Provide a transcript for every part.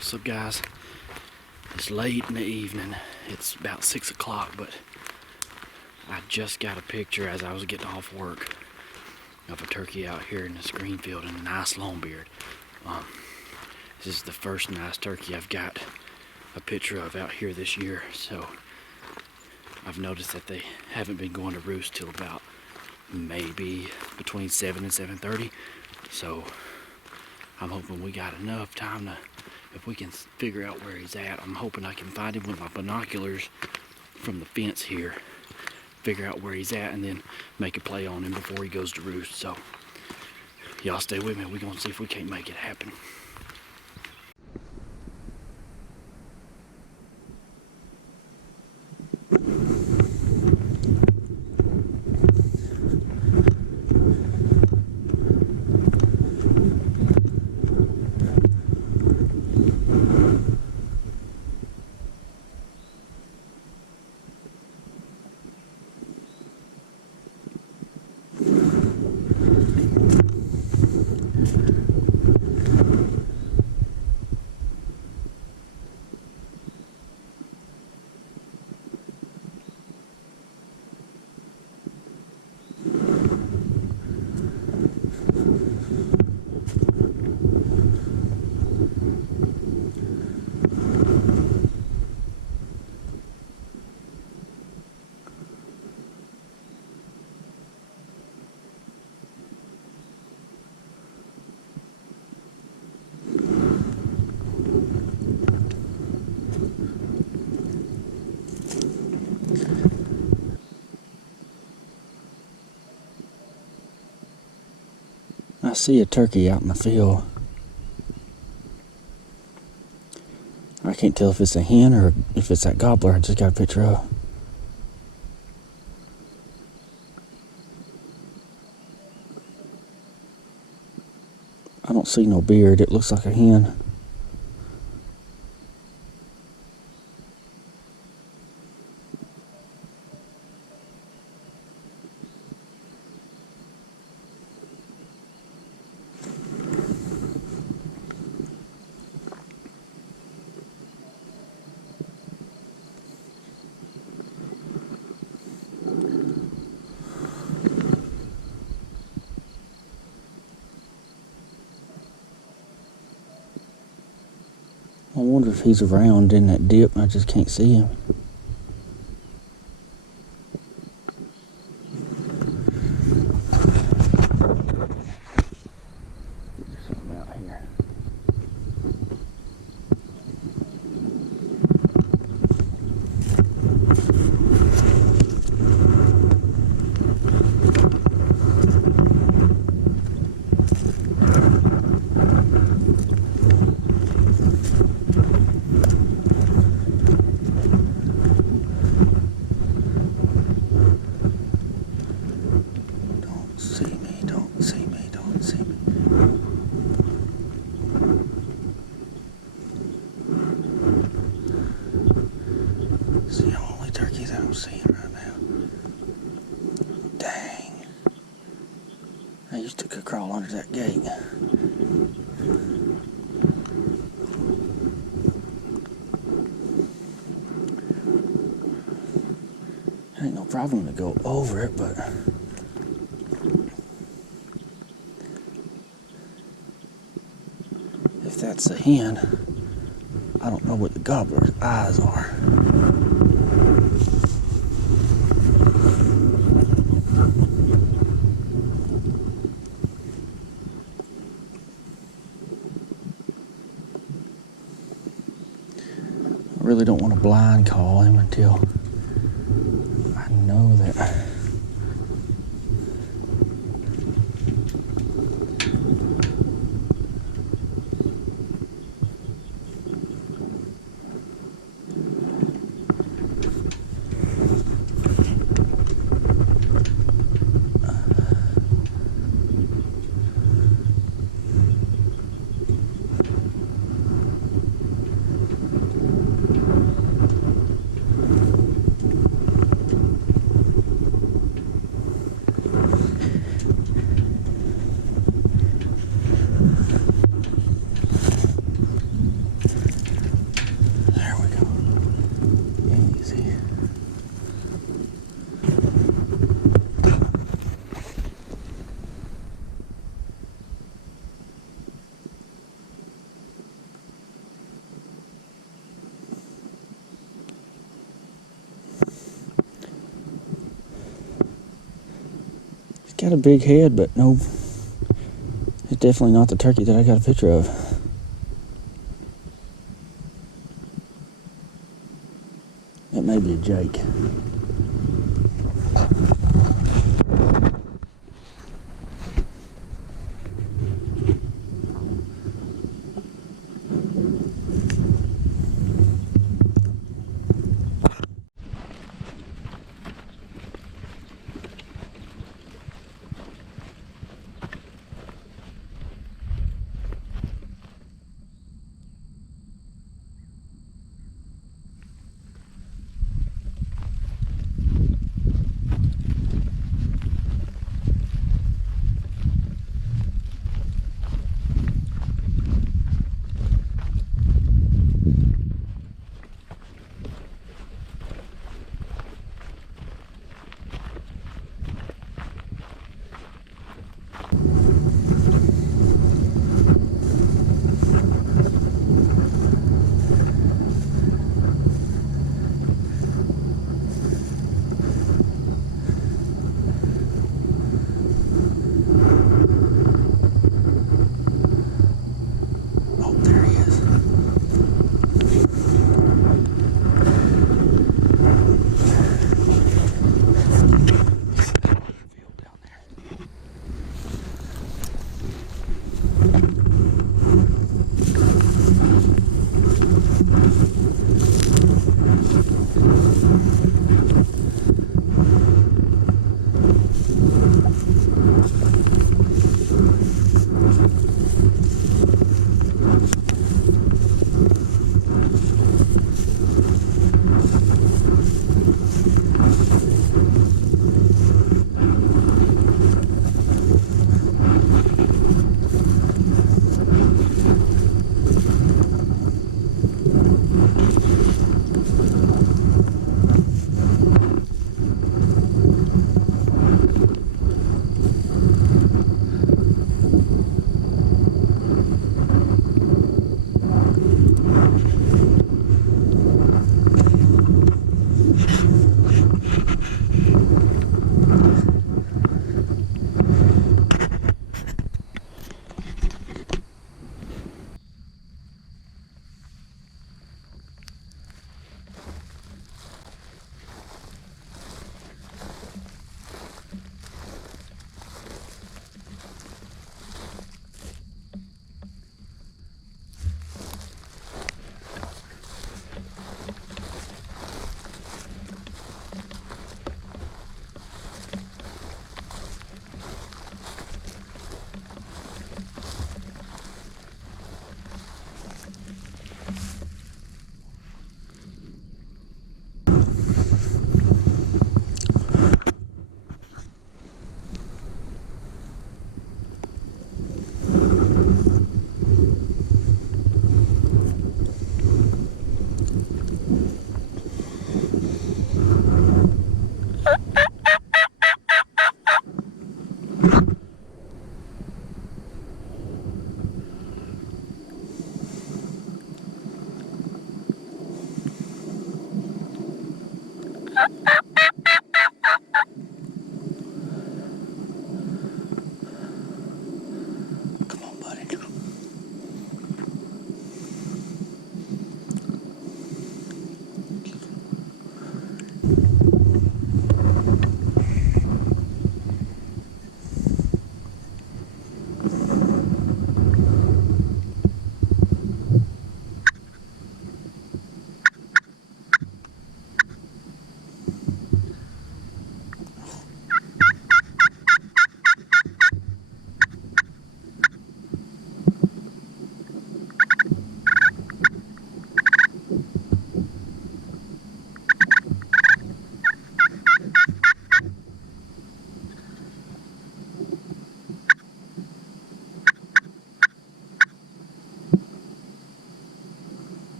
What's up, guys? It's late in the evening. It's about 6 o'clock, but I just got a picture as I was getting off work of a turkey out here in this green field and a nice longbeard. This is the first nice turkey I've got a picture of out here this year, so I've noticed that they haven't been going to roost till about maybe between 7 and 7:30, so I'm hoping we got enough time to, if we can figure out where he's at, I'm hoping I can find him with my binoculars from the fence here, figure out where he's at, and then make a play on him before he goes to roost. So y'all stay with me. We're gonna see if we can't make it happen. I see a turkey out in the field. I can't tell if it's a hen or if it's that gobbler I just got a picture of. I don't see no beard. It looks like a hen. I wonder if he's around in that dip and I just can't see him. There's something out here. See the only turkeys I'm seeing right now. Dang. I used to could crawl under that gate. Ain't no problem to go over it, but if that's a hen, I don't know what the gobbler's eyes are. I really don't want to blind call him until I know that. crazy. He's got a big head, but no, it's definitely not the turkey that I got a picture of. That may be a Jake.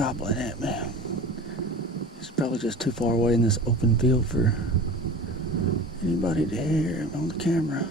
gobbling at me. He's probably just too far away in this open field for anybody to hear him on the camera.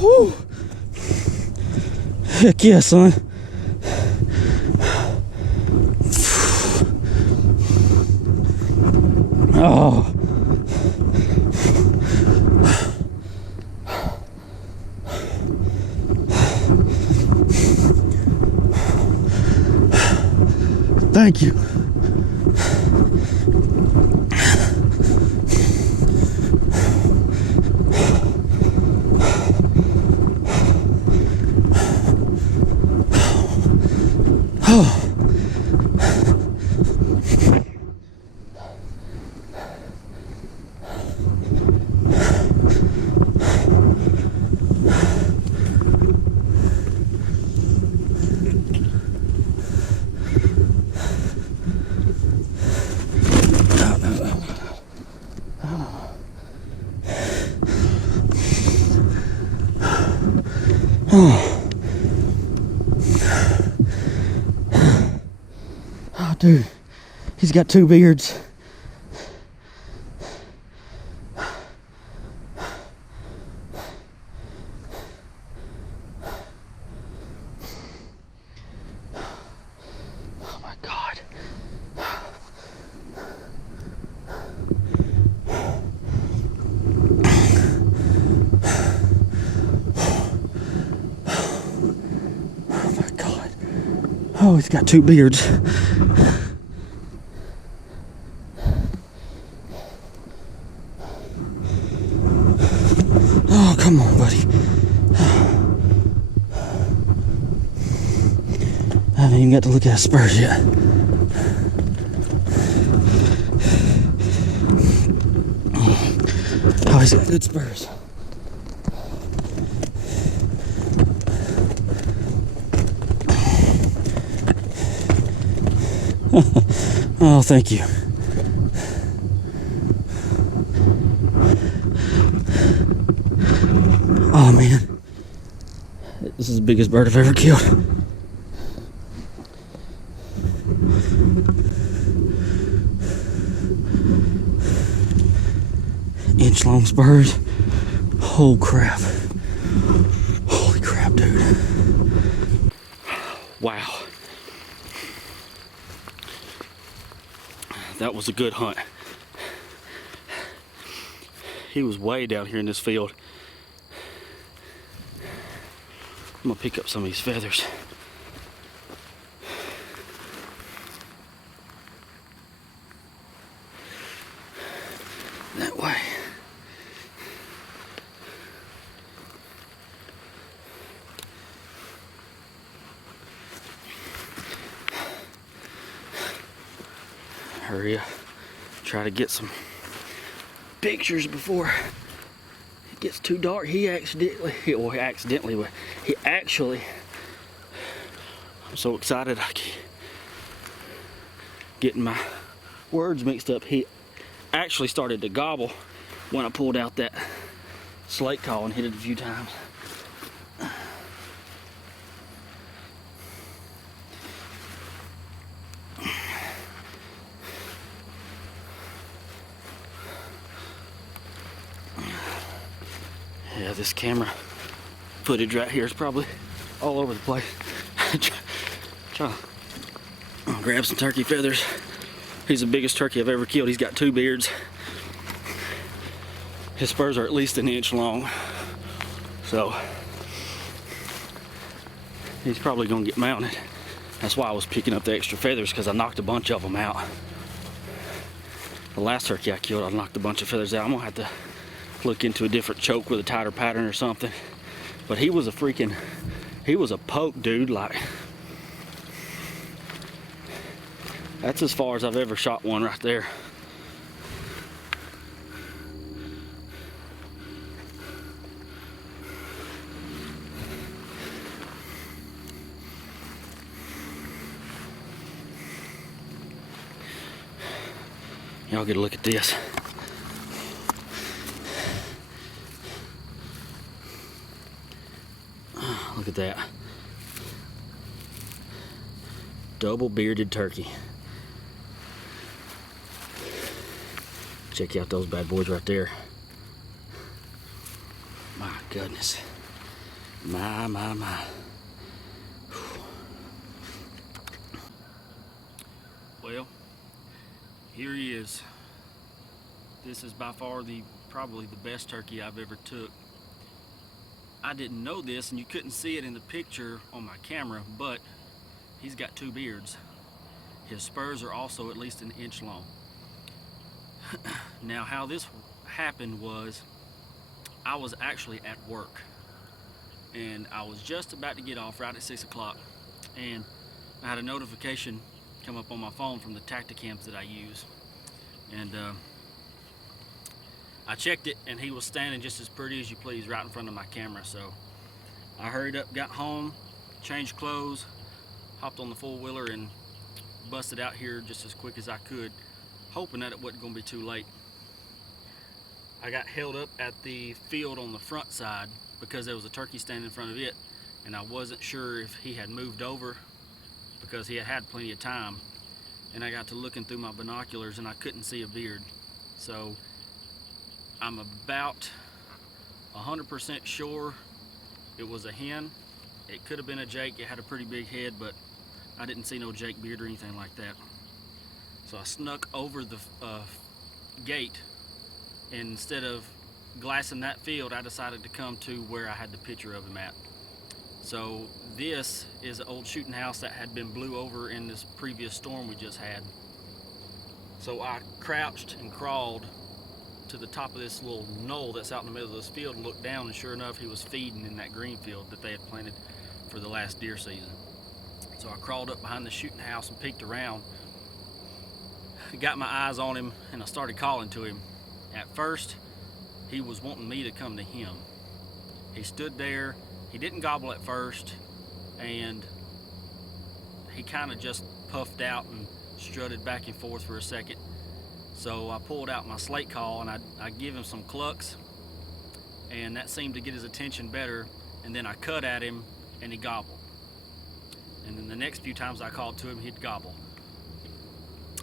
Whew. Heck yeah, son. Oh. Thank you. Oh. Oh, dude. He's got 2 beards. Oh my God. Oh my God. Oh, he's got 2 beards. Oh, come on, buddy. I haven't even got to look at his spurs yet. Oh, he's got good spurs. Oh, thank you. Oh, man. This is the biggest bird I've ever killed. Inch-long spurs. Oh, crap. Holy crap, dude. Wow. That was a good hunt. He was way down here in this field. I'm gonna pick up some of these feathers. That way. Hurry up. Try to get some pictures before it gets too dark. He actually, I'm so excited I keep getting my words mixed up. He actually started to gobble when I pulled out that slate call and hit it a few times. Yeah, this camera footage right here is probably all over the place. Try to grab some turkey feathers. He's the biggest turkey I've ever killed. He's got 2 beards. His spurs are at least 1 inch long. So he's probably gonna get mounted. That's why I was picking up the extra feathers, because I knocked a bunch of them out. The last turkey I killed, I knocked a bunch of feathers out. I'm gonna have to look into a different choke with a tighter pattern or something. But he was a poke, dude. Like, that's as far as I've ever shot one right there. Y'all get a look at this. Look at that. Double bearded turkey. Check out those bad boys right there. My goodness. My. Well, here he is. This is by far probably the best turkey I've ever took. I didn't know this, and you couldn't see it in the picture on my camera, but he's got 2 beards. His spurs are also at least 1 inch long. Now, how this happened was, I was actually at work, and I was just about to get off right at 6 o'clock, and I had a notification come up on my phone from the Tacticams that I use, and I checked it, and he was standing just as pretty as you please right in front of my camera. So I hurried up, got home, changed clothes, hopped on the four-wheeler and busted out here just as quick as I could, hoping that it wasn't going to be too late. I got held up at the field on the front side because there was a turkey standing in front of it. and I wasn't sure if he had moved over because he had had plenty of time. And I got to looking through my binoculars and I couldn't see a beard. So I'm about 100% sure it was a hen. It could have been a Jake. It had a pretty big head, but I didn't see no Jake beard or anything like that. So I snuck over the gate, and instead of glassing that field, I decided to come to where I had the picture of him at. So this is an old shooting house that had been blew over in this previous storm we just had. So I crouched and crawled to the top of this little knoll that's out in the middle of this field and looked down, and sure enough, he was feeding in that green field that they had planted for the last deer season. So I crawled up behind the shooting house and peeked around, got my eyes on him, and I started calling to him. At first, he was wanting me to come to him. He stood there. He didn't gobble at first, and he kind of just puffed out and strutted back and forth for a second. So I pulled out my slate call and I give him some clucks, and that seemed to get his attention better. And then I cut at him and he gobbled. And then the next few times I called to him, he'd gobble.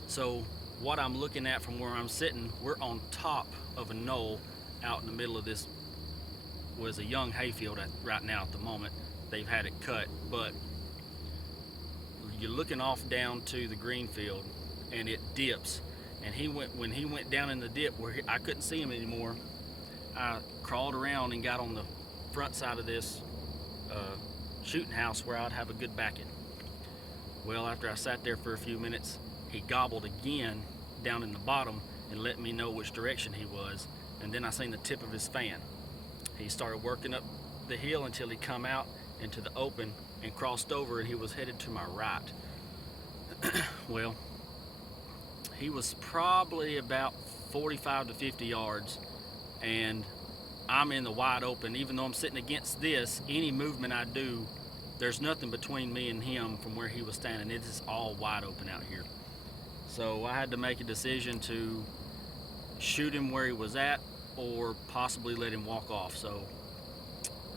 So what I'm looking at from where I'm sitting, we're on top of a knoll out in the middle of this was a young hayfield right now at the moment. They've had it cut, but you're looking off down to the green field and it dips. And when he went down in the dip where I couldn't see him anymore, I crawled around and got on the front side of this shooting house where I'd have a good backing. Well, after I sat there for a few minutes, he gobbled again down in the bottom and let me know which direction he was. And then I seen the tip of his fan. He started working up the hill until he come out into the open and crossed over, and he was headed to my right. Well, he was probably about 45 to 50 yards, and I'm in the wide open. Even though I'm sitting against this, any movement I do, there's nothing between me and him from where he was standing. It is all wide open out here. So I had to make a decision to shoot him where he was at or possibly let him walk off. So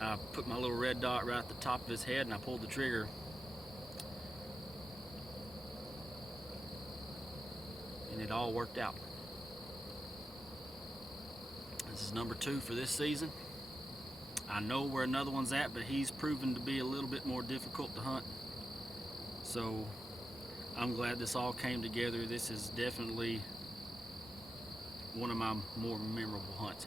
I put my little red dot right at the top of his head and I pulled the trigger. And it all worked out. This is number 2 for this season. I know where another one's at, but he's proven to be a little bit more difficult to hunt. So I'm glad this all came together. This is definitely one of my more memorable hunts.